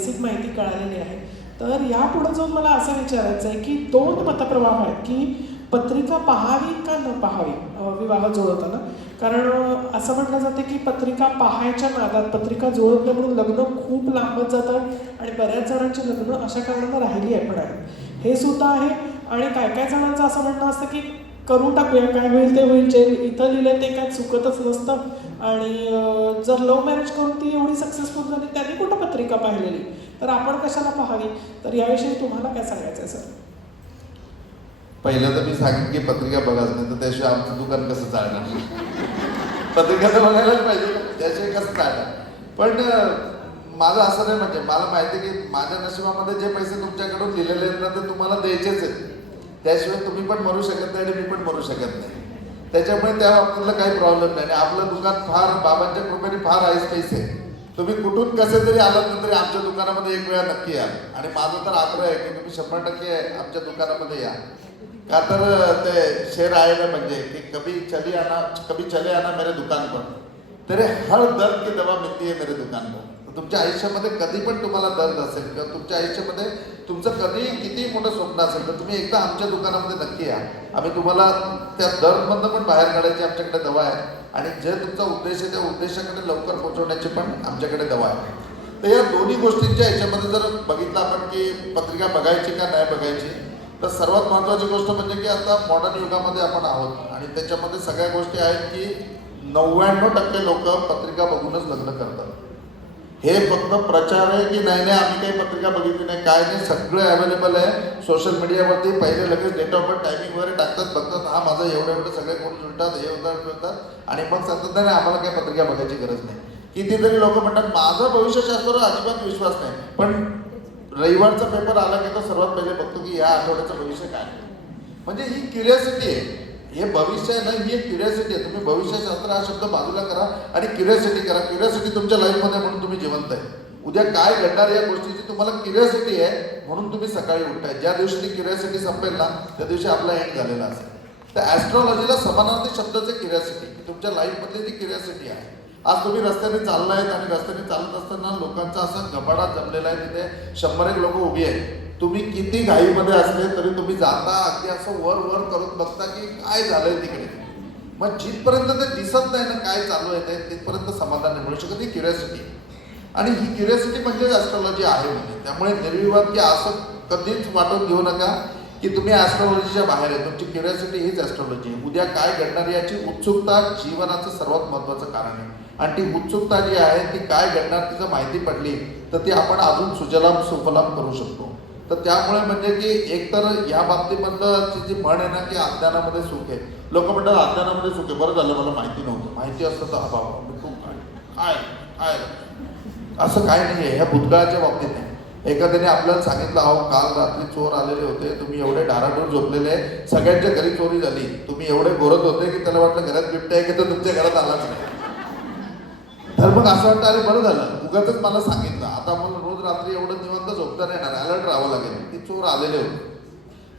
Basic माहिती कळालेली आहे. तर यापुढे जाऊन मला असं विचारायचं आहे की 2 मतप्रवाह आहेत की पत्रिका पाहावी का न पाहावी विवाह जुळवताना. कारण असं म्हटलं जाते की पत्रिका पाहायच्या नादात पत्रिका जुळत नाही म्हणून लग्न खूप लांबत जातात आणि बऱ्याच जणांची लग्न अशा कारणानं राहिली आहे पण आहे हे सुद्धा आहे. आणि काय काय जणांचं असं म्हणणं असतं की करून टाकूया, काय होईल ते होईल, जे इथं लिहिलं ते काय चुकतच नसतं. आणि जर लव्ह मॅरेज करून ती एवढी सक्सेसफुल झाली त्यांनी कुठं पत्रिका पाहिलेली, तर आपण कशाला पाहावी. तर याविषयी तुम्हाला काय सांगायचं आहे सर? पहिलं तर मी सांगेन की पत्रिका बघाच नाही तर त्याशिवाय आमचं दुकान कसं चालणार. पत्रिका तर बघायलाच पाहिजे, त्याशिवाय कसं चालणार. पण माझं असं नाही, म्हणजे मला माहिती आहे की माझ्या नशिबामध्ये जे पैसे तुमच्याकडून दिलेले आहेत ना ते तुम्हाला द्यायचेच आहेत. त्याशिवाय तुम्ही पण मरू शकत नाही आणि मी पण मरू शकत नाही. त्याच्यामुळे त्या बाबतीतला काही प्रॉब्लेम नाही. आणि आपलं दुकान फार बाबांच्या कृपेने फार आहेच पैसे. तुम्ही कुठून कसे जरी आलात ना तरी आमच्या दुकानामध्ये एक वेळा नक्की या. आणि माझं तर आग्रह आहे की तुम्ही 100% आमच्या दुकानामध्ये या. का तर ते शेर आहे ना, म्हणजे की कभी चले आना मेरे दुकान पर, तेरे हर दर्द की दवा मिळते आहे मेरे दुकान पर. तुमच्या आयुष्यामध्ये कधी पण तुम्हाला दर्द असेल किंवा तुमच्या आयुष्यामध्ये तुमचं कधी किती मोठं स्वप्न असेल तर तुम्ही एकदा आमच्या दुकानामध्ये नक्की या. आम्ही तुम्हाला त्या दर्दमधनं पण बाहेर काढायची आमच्याकडे दवा आहे. आणि जे तुमचा उद्देश आहे त्या उद्देशाकडे लवकर पोहोचवण्याची पण आमच्याकडे दवा आहे. तर या दोन्ही गोष्टींच्या ह्याच्यामध्ये जर बघितलं आपण की पत्रिका बघायची का नाही बघायची, तर सर्वात महत्त्वाची गोष्ट म्हणजे की आता मॉडर्न युगामध्ये आपण आहोत आणि त्याच्यामध्ये सगळ्या गोष्टी आहेत की 99% लोक पत्रिका बघूनच लग्न करतात. हे फक्त प्रचार आहे की नाही आम्ही काही पत्रिका बघितली नाही, काय नाही, सगळं अवेलेबल आहे सोशल मीडियावरती. पहिले लगेच डेट ऑफ बर्थ टायमिंग वगैरे टाकतात, बघतात हा माझं एवढं सगळे कोण जुळतात हे होतात आणि मग सांगतात नाही आम्हाला काही पत्रिका बघायची गरज नाही. कितीतरी लोक म्हणतात माझा भविष्यशास्त्रावर अजिबात विश्वास नाही, पण रविवारचा पेपर आला की तो सर्वात पहिले बघतो की या आठवड्याचं भविष्य काय. म्हणजे ही क्युरियोसिटी आहे, हे भविष्य आहे ना, ही एक क्युरियोसिटी आहे. तुम्ही भविष्यशास्त्र हा शब्द बाजूला करा आणि क्युरियोसिटी करा. क्युरियोसिटी तुमच्या लाईफमध्ये म्हणून तुम्ही जिवंत आहे. उद्या काय घडणार या गोष्टीची तुम्हाला क्युरियोसिटी आहे म्हणून तुम्ही सकाळी उठताय. ज्या दिवशी ती क्युरियोसिटी संपेल ना त्या दिवशी आपला एंड झालेला असेल. तर ॲस्ट्रॉलॉजीला समानार्थी शब्दाचं क्युरियोसिटी, तुमच्या लाईफमधली ती क्युरियोसिटी आहे. आज तुम्ही रस्त्याने चाललायत आणि रस्त्याने चालत असताना लोकांचा असा घबाडा जमलेला आहे, तिथे 100 लोक उभी आहेत. तुम्ही किती घाईमध्ये असले तरी तुम्ही जाता अगदी असं वर करून बघता की काय झालंय तिकडे. मग जिथपर्यंत ते दिसत नाही ना काय चालू आहे ते तिथपर्यंत समाधान नाही मिळू शकत. ही क्युरियोसिटी आणि ही क्युरियोसिटी म्हणजे ॲस्ट्रॉलॉजी आहे. म्हणजे त्यामुळे निर्विवाद की असं कधीच वाटून घेऊ नका की तुम्ही ॲस्ट्रॉलॉजीच्या बाहेर आहे. तुमची क्युरियोसिटी हीच ॲस्ट्रॉलॉजी आहे. उद्या काय घडणार याची उत्सुकता जीवनाचं सर्वात महत्त्वाचं कारण आहे. आणि ती उत्सुकता जी आहे ती काय घडणार तिचं माहिती पडली तर ती आपण अजून सुजलाम सुफलाम करू शकतो. तर त्यामुळे म्हणजे की एकतर या बाबतीमधलं जी म्हण आहे ना की अज्ञानामध्ये सुख आहे. लोक म्हणतात अज्ञानामध्ये सुख आहे, बरं झालं मला माहिती नव्हतं, माहिती असतं तर हा बाबा खूप काय काय असं काय नाही आहे. ह्या भूतकाळाच्या बाबतीत नाही. एखाद्याने आपल्याला सांगितलं अहो काल रात्री चोर आलेले होते, तुम्ही एवढे डाराडोर झोपलेले, सगळ्यांच्या घरी चोरी झाली, तुम्ही एवढे घोरत होते की त्याला वाटलं घरात बिबट्या आहे की तर तुमच्या घरात आलाच नाही. तर मग असं वाटतं अरे बरं झालं उगाचच मला सांगितलं, आता मला रोज रात्री एवढं निवांत झोपता नाही येणार, अलर्ट राहावं लागेल. ती चोर आलेले होते.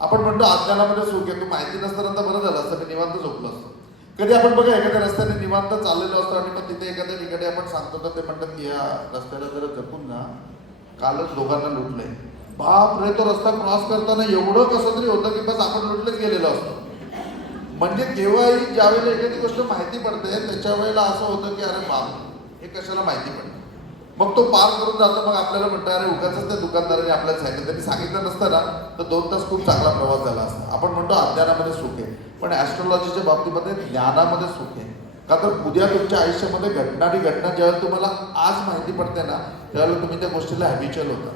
आपण म्हणतो अज्ञानामध्ये सुख आहे, तू माहिती नसताना बरं झालं असतं मी निवांत झोपलो असतो. कधी आपण बघा एखाद्या रस्त्याने निवांत चाललेलो असतो आणि मग तिथे एखाद्या ठिकाणी आपण सांगतो तर ते म्हणतात की या रस्त्याला जरा जपून ना, कालच दोघांना लुटलंय. बाप रे, तो रस्ता क्रॉस करताना एवढं कसं तरी होतं की बस आपण लुटलेच गेलेलो असतो. म्हणजे केव्हाही ज्यावेळेला एखादी गोष्ट माहिती पडते त्याच्या वेळेला असं होतं की अरे बाप हे कशाला माहिती पडलं. मग तो पार करून जातो. मग आपल्याला म्हणतो अरे उगाचच त्या दुकानदाराने आपल्याला सांगितलं, त्यांनी सांगितलं नसतं ना तर 2 तास खूप चांगला प्रवास झाला असता. आपण म्हणतो अज्ञानामध्ये सुख आहे, पण ॲस्ट्रॉलॉजीच्या बाबतीमध्ये ज्ञानामध्ये सुख आहे. का तर उद्या तुमच्या आयुष्यामध्ये घडणारी घटना ज्यावेळेला तुम्हाला आज माहिती पडते ना त्यावेळेला तुम्ही त्या गोष्टीला हॅबिच्युअल होता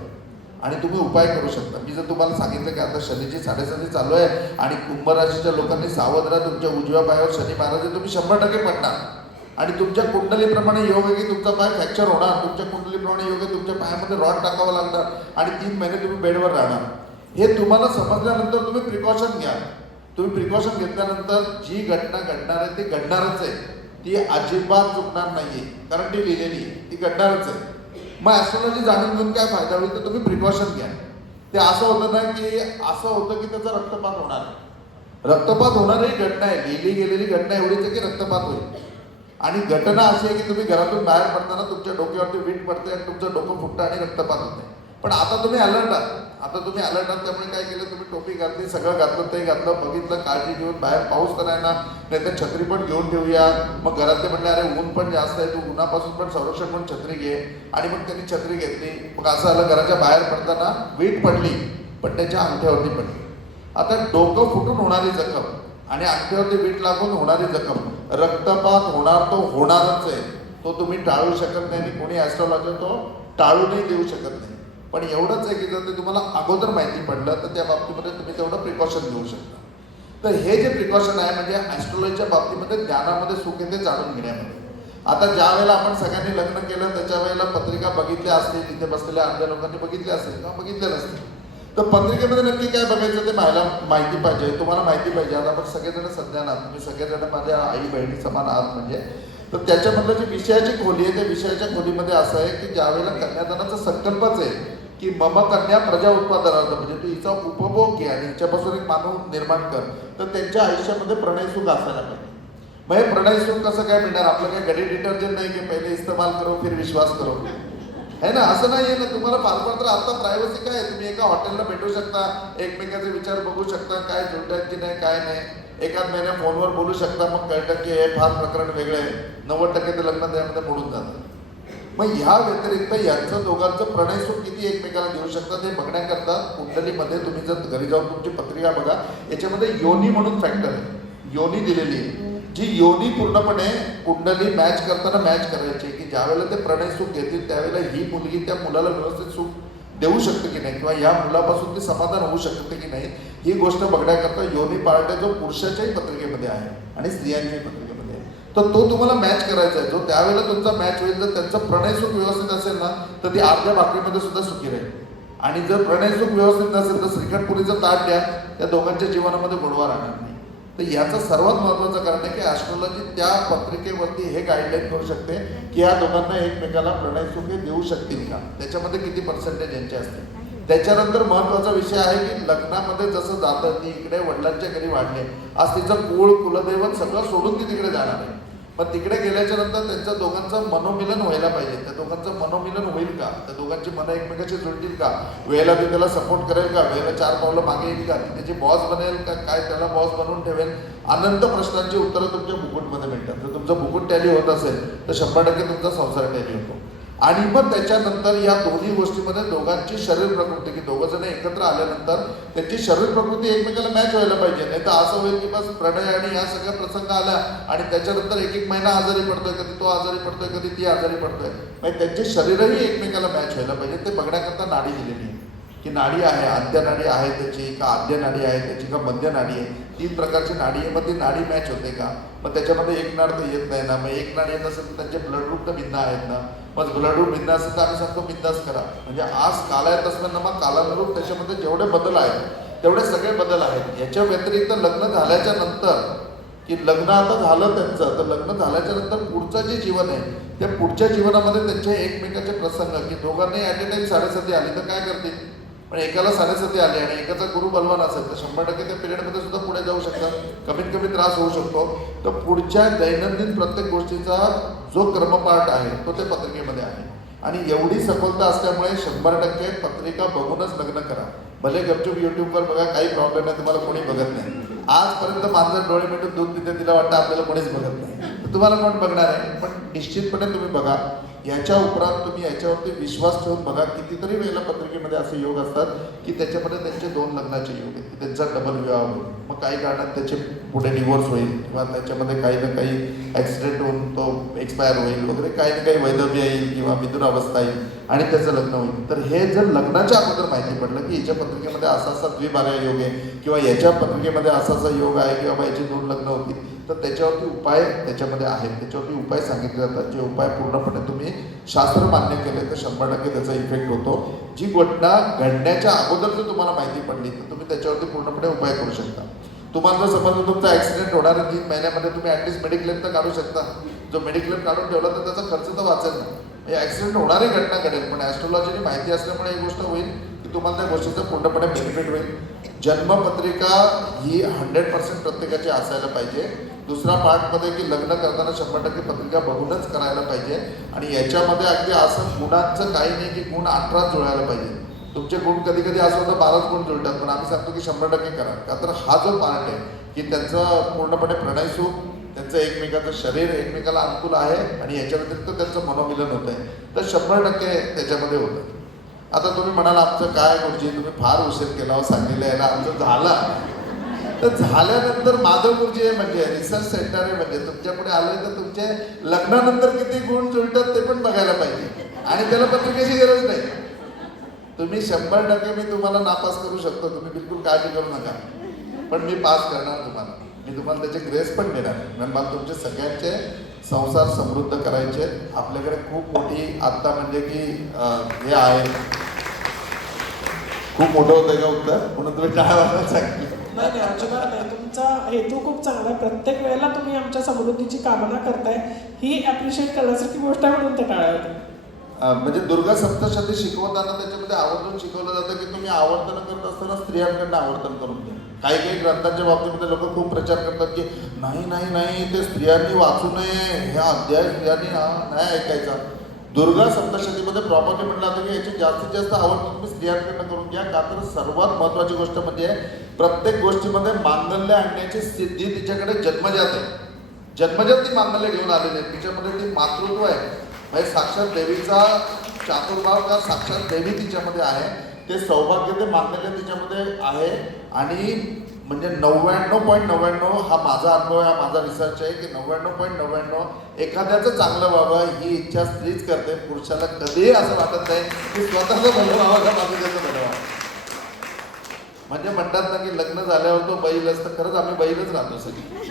आणि तुम्ही उपाय करू शकता. मी जर तुम्हाला सांगितलं की आता शनीची 7:30 चालू आहे आणि कुंभ राशीच्या लोकांनी सावध राहा, तुमच्या उजव्या पायावर शनी महाराज आहे, तुम्ही 100% पडणार. आणि तुमच्या कुंडलीप्रमाणे योग आहे की तुमचा पाय फ्रॅक्चर होणार, तुमच्या कुंडलीप्रमाणे योग आहे तुमच्या पायामध्ये रॉड टाकावं लागणार आणि 3 महिने तुम्ही बेडवर राहणार. हे तुम्हाला समजल्यानंतर तुम्ही प्रिकॉशन घ्या. तुम्ही प्रिकॉशन घेतल्यानंतर जी घटना घडणार आहे ती घडणारच आहे, ती अजिबात चुकणार नाहीये, कारण ती लिहिलेली आहे, ती घडणारच आहे. मग ॲस्ट्रॉलॉजी जाणून घेऊन काय फायदा होईल तर तुम्ही प्रिकॉशन घ्या. ते असं होतं ना की असं होतं की त्याचा रक्तपात होणार आहे. रक्तपात होणारी घटना आहे, लिहिली गेलेली घटना एवढीच आहे की रक्तपात होईल. आणि घटना अशी आहे की तुम्ही घरातून बाहेर पडताना तुमच्या डोक्यावरती वीट पडते आणि तुमचं डोकं फुटतं आणि रक्तपात होते. पण आता तुम्ही अलर्ट आहात, आता तुम्ही अलर्ट आहात, त्यामुळे काय केलं, तुम्ही टोपी घातली, सगळं घातलं, ते घातलं, बघितलं, काळजी घेऊन बाहेर पाऊस तर आहे ना, नाही तर छत्री पण घेऊन ठेवूया. मग घरातले म्हणले अरे ऊन पण जास्त आहे, तू उन्हापासून पण संरक्षण म्हणून छत्री घे. आणि मग त्यांनी छत्री घेतली. मग असं आलं, घराच्या बाहेर पडताना वीट पडली, पण त्याच्या अंगठ्यावरती पडली. आता डोकं फुटून होणारी जखम आणि अंगठ्यावरती वीट लागून होणारी जखम, रक्तपात होणार तो होणारच आहे, तो तुम्ही टाळू शकत नाही आणि कोणी ॲस्ट्रॉलॉजर तो टाळूनही देऊ शकत नाही. पण एवढंच आहे की जर ते तुम्हाला अगोदर माहिती पडलं तर त्या बाबतीमध्ये तुम्ही तेवढं प्रिकॉशन घेऊ शकता. तर हे जे प्रिकॉशन आहे म्हणजे ॲस्ट्रॉलॉजीच्या बाबतीमध्ये ज्ञानामध्ये सुख येते जाणून घेण्यामध्ये. आता ज्या वेळेला आपण सगळ्यांनी लग्न केलं त्याच्या वेळेला पत्रिका बघितल्या असतील, तिथे बसलेल्या अर्ध्या लोकांनी बघितल्या असेल किंवा बघितल्या नसतील. तर पत्रिकेमध्ये नक्की काय बघायचं ते माहिती पाहिजे, तुम्हाला माहिती पाहिजे. आता आपण सगळेजण सज्ञान आहात, तुम्ही सगळेजण माझ्या आई बहिणी समान आहात म्हणजे. तर त्याच्यामधलं जी विषयाची खोली आहे त्या विषयाच्या खोलीमध्ये असं आहे की ज्या वेळेला कन्यादानाचा संकल्पच आहे की मम कन्या प्रजा उत्पादनार्थ, म्हणजे तू हिचा उपभोग घे आणि हिच्यापासून एक मानव निर्माण कर, तर त्यांच्या आयुष्यामध्ये प्रणयसुख असायला पाहिजे. मग हे प्रणयसुख कसं काय मिळणार? आपलं काय गडी डिटर्जंट नाही की पहिले इस्तेमाल करो फिर विश्वास करो, है ना? असं नाही आहे ना. तुम्हाला फार फार तर आता प्रायव्हसी काय आहे, तुम्ही एका हॉटेलला भेटू शकता, एकमेकाचे विचार बघू शकता, काय जुळतात की नाही काय नाही, एकाच महिन्या फोनवर बोलू शकता. मग कळतं की हे फार प्रकरण वेगळं आहे, 90% ते लग्न त्यामध्ये मोडून जातं. मग ह्या व्यतिरिक्त यांचं दोघांचं प्रणयसुख किती एकमेकाला देऊ शकतात हे बघण्याकरता कुंडलीमध्ये तुम्ही जर घरी जाऊन तुमची पत्रिका बघा, याच्यामध्ये योनी म्हणून फॅक्टर आहे, योनी दिलेली आहे. जी योनी पूर्णपणे कुंडली मॅच करताना मॅच करायची की ज्या वेळेला ते प्रणयसुख घेतील त्यावेळेला ही मुलगी त्या मुलाला व्यवस्थित सुख देऊ शकते की नाही किंवा या मुलापासून ते समाधान होऊ शकते की नाही, ही गोष्ट बघण्याकरता योनी पार्ट आहे जो पुरुषाच्याही पत्रिकेमध्ये आहे आणि स्त्रियांच्याही पत्रिकेमध्ये आहे. तर तो तुम्हाला मॅच करायचा आहे. जो त्यावेळेला तुमचा मॅच होईल, जर त्यांचं प्रणयसुख व्यवस्थित असेल ना तर ती अर्ध्या भाकरीमध्ये सुद्धा सुखी राहील. आणि जर प्रणयसुख व्यवस्थित नसेल तर श्रीखंडपुरीचं ताट द्या, त्या दोघांच्या जीवनामध्ये गोडवा राहणार नाही. तर याचं सर्वात महत्त्वाचं कारण आहे की ॲस्ट्रॉलॉजी त्या पत्रिकेवरती हे गाईडलाईन करू शकते की या दोघांना एकमेकाला प्रणयसुख हे देऊ शकतील का, त्याच्यामध्ये किती पर्सेंटेज यांचे असतील. त्याच्यानंतर महत्त्वाचा विषय आहे की लग्नामध्ये जसं जातं ती इकडे वडिलांच्या घरी वाढले, आज तिचं कुळ कुलदैवत सगळं सोडून ती तिकडे जाणार आहे. पण तिकडे गेल्याच्या नंतर त्यांचं दोघांचं मनोमिलन व्हायला पाहिजे. त्या दोघांचं मनोमिलन होईल का, त्या दोघांची मनं एकमेकाशी जुळतील का, वेळेला ती त्याला सपोर्ट करेल का, वेळेला 4 पावलं मागे येईल का, ती त्याची बॉस बनेल का, काय त्याला बॉस बनवून ठेवेल. अनंत प्रश्नांची उत्तरं तुमच्या बुकुटमध्ये मिळतात. जर तुमचं बुकुट टॅली होत असेल तर 100% तुमचा संसार टॅली होतो. आणि मग त्याच्यानंतर या दोन्ही गोष्टीमध्ये दोघांची शरीर प्रकृती की दोघं जण एकत्र आल्यानंतर त्यांची शरीर प्रकृती एकमेकाला मॅच व्हायला पाहिजे. नाही तर असं होईल की बस प्रणय आणि या सगळ्या प्रसंग आला आणि त्याच्यानंतर एक महिना आजारी पडतोय, कधी तो आजारी पडतोय, कधी ती आजारी पडतोय. म्हणजे त्यांचे शरीरही एकमेकाला मॅच व्हायला पाहिजे. ते बघण्याकरता नाडी दिलेली आहे की नाडी आहे, आद्य नाडी आहे त्याची का आद्य नाडी आहे त्याची का मध्य नाडी आहे. 3 प्रकारची नाडी आहे. मग ती नाडी मॅच होते का, मग त्याच्यामध्ये एक नाड तर येत नाही ना. मग एक नाड येत असेल तर त्यांचे ब्लड ग्रुप तर भिन्न आहेत ना. मग ब्लड ग्रुप भिन्न असेल तर आम्ही सांगतो बिंदास करा. म्हणजे आज कालायत असताना मग कालानुरूप त्याच्यामध्ये जेवढे बदल आहेत तेवढे सगळे बदल आहेत. याच्या व्यतिरिक्त लग्न झाल्याच्या नंतर की लग्न आता झालं त्यांचं, तर लग्न झाल्याच्या नंतर पुढचं जे जीवन आहे त्या पुढच्या जीवनामध्ये त्यांचे एकमेकाचे प्रसंग की दोघांनी ॲट ए टाईम 7:30 आली तर काय करतील. पण एकाला 7:30 आले आणि एकाचा गुरु बलवान असेल तर 100% त्या पिरियडमध्ये सुद्धा पुढे जाऊ शकतात, कमीत कमी त्रास होऊ शकतो. तर पुढच्या दैनंदिन प्रत्येक गोष्टीचा जो क्रमपाठ आहे तो त्या पत्रिकेमध्ये आहे. आणि एवढी सखोलता असल्यामुळे 100% पत्रिका बघूनच लग्न करा. भले गपचूप यूट्यूबवर बघा, काही प्रॉब्लेम नाही, तुम्हाला कोणी बघत नाही. आजपर्यंत मांजर डोळे मिटून दूध पिते तिला वाटतं आपल्याला कोणीच बघत नाही, तर तुम्हाला कोण बघणार आहे. पण निश्चितपणे तुम्ही बघा. याच्या उपरांत तुम्ही याच्यावरती विश्वास ठेवून बघा. कितीतरी वेळेला पत्रिकेमध्ये असे योग असतात की त्याच्यामध्ये त्यांचे 2 लग्नाचे योग आहेत, त्यांचा डबल विवाह होईल. मग काही कारणात त्याचे पुढे डिवोर्स होईल किंवा त्याच्यामध्ये काही ना काही ॲक्सिडेंट होऊन तो एक्सपायर होईल वगैरे, काही ना काही वैधव्य येईल किंवा मिथुनावस्था येईल आणि त्याचं लग्न होईल. तर हे जर लग्नाच्या अगोदर माहिती पडलं की याच्या पत्रिकेमध्ये असा असा द्विभार्या योग आहे किंवा याच्या पत्रिकेमध्ये असा असा योग आहे किंवा याची 2 लग्न होती, तर त्याच्यावरती उपाय त्याच्यामध्ये आहेत. त्याच्यावरती उपाय सांगितले जातात. जे उपाय पूर्णपणे तुम्ही शास्त्र मान्य केले तर 100% त्याचा इफेक्ट होतो. जी घटना घडण्याच्या अगोदर जर तुम्हाला माहिती पडली तर तुम्ही त्याच्यावरती पूर्णपणे उपाय करू शकता. तुम्हाला जर समजा तुमचा ॲक्सिडेंट होणार 3 महिन्यामध्ये तुम्ही ॲटलिस्ट मेडिक्लेम तर काढू शकता. जो मेडिक्लेम काढून ठेवला तर त्याचा खर्च तर वाचेल ना. ऍक्सिडेंट होणारी घटना घडेल, पण ऍस्ट्रोलॉजीने माहिती असल्यामुळे ही गोष्ट होईल की तुम्हाला त्या गोष्टीचा पूर्णपणे बेनिफिट होईल. जन्मपत्रिका ही 100% प्रत्येकाची असायला पाहिजे. दुसरा पार्टमध्ये की लग्न करताना 100% पत्रिका बघूनच करायला पाहिजे. आणि याच्यामध्ये अगदी असं गुणांचं काही नाही की गुण 18 जुळायला पाहिजे. तुमचे गुण कधी कधी असं होतं 12 गुण जुळतात, पण आम्ही सांगतो की 100% करा. का तर हा जो पार्ट आहे की त्यांचं पूर्णपणे प्रणय सुख, त्यांचं एकमेकाचं शरीर एकमेकाला अनुकूल आहे आणि याच्या व्यतिरिक्त त्यांचं मनोमिलन होत आहे, तर 100% त्याच्यामध्ये होतं. आता तुम्ही म्हणाल आमचं काय गुरुजी तुम्ही फार उशीर केला हो सांगलीला यायला, आमचं झालं. तर झाल्यानंतर माझं गुरुजी आहे म्हणजे रिसर्च सेंटर आहे, म्हणजे तुमच्या पुढे आलोय तर तुमचे लग्नानंतर किती गुण जुळतात ते पण बघायला पाहिजे. आणि त्याला पत्रिकेची गरज नाही. तुम्ही 100% मी तुम्हाला नापास करू शकतो, तुम्ही बिलकुल काळजी करू नका. पण मी पास करणार तुम्हाला, मी तुम्हाला त्याचे ग्रेस पण देणार. कारण मला तुमचे सगळ्यांचे संसार समृद्ध करायचे. आपल्याकडे खूप मोठी आत्ता म्हणजे की हे आहे, खूप मोठं होतं का उत्तर म्हणून तुम्ही टाळा वाजवायला सांगितलं. नाही नाही, अजिबात नाही. तुमचा हेतू खूप चांगला आहे. प्रत्येक वेळेला तुम्ही आमच्या समृद्धीची कामना करताय, ही ॲप्रिशिएट करण्यासारखी गोष्ट आहे, म्हणून ते टाळ्या होते. म्हणजे दुर्गा सप्तशती शिकवताना त्याच्यामध्ये आवर्जून शिकवलं जातं की तुम्ही आवर्तन करत असताना स्त्रियांकडनं आवर्तन करून घ्या. काही काही ग्रंथांच्या बाबतीमध्ये लोक खूप प्रचार करतात की नाही नाही नाही ते स्त्रियांनी वाचू नये, ह्या अध्याय स्त्रियांनी नाही ऐकायचा. दुर्गा सप्तशतीमध्ये प्रॉपरली म्हटलं जातं की याची जास्तीत जास्त आवर्तन तुम्ही स्त्रियांकडनं करून घ्या. का तर सर्वात महत्त्वाची गोष्ट म्हणजे प्रत्येक गोष्टीमध्ये मांगल्य आणण्याची सिद्धी तिच्याकडे जन्मजात आहे. जन्मजात ती मांगल्य घेऊन आलेली आहे. तिच्यामध्ये ती मातृत्व आहे, म्हणजे साक्षात देवीचा चातुर्भाव का साक्षात देवी तिच्यामध्ये आहे. ते सौभाग्य ते मांगल्य तिच्यामध्ये आहे. आणि म्हणजे 99.99 हा माझा अनुभव आहे, हा माझा रिसर्च आहे की 99.99 एखाद्याचं चांगलं व्हावं ही इच्छा स्त्रीच करते. पुरुषाला कधीही असं वाटत नाही की स्वतःचं भलं व्हावं का माझं त्याचं भलं व्हावं. म्हणजे म्हणतात ना की लग्न झाल्यावर तो बैल असतं, खरंच आम्ही बैलच राहतो सगळी.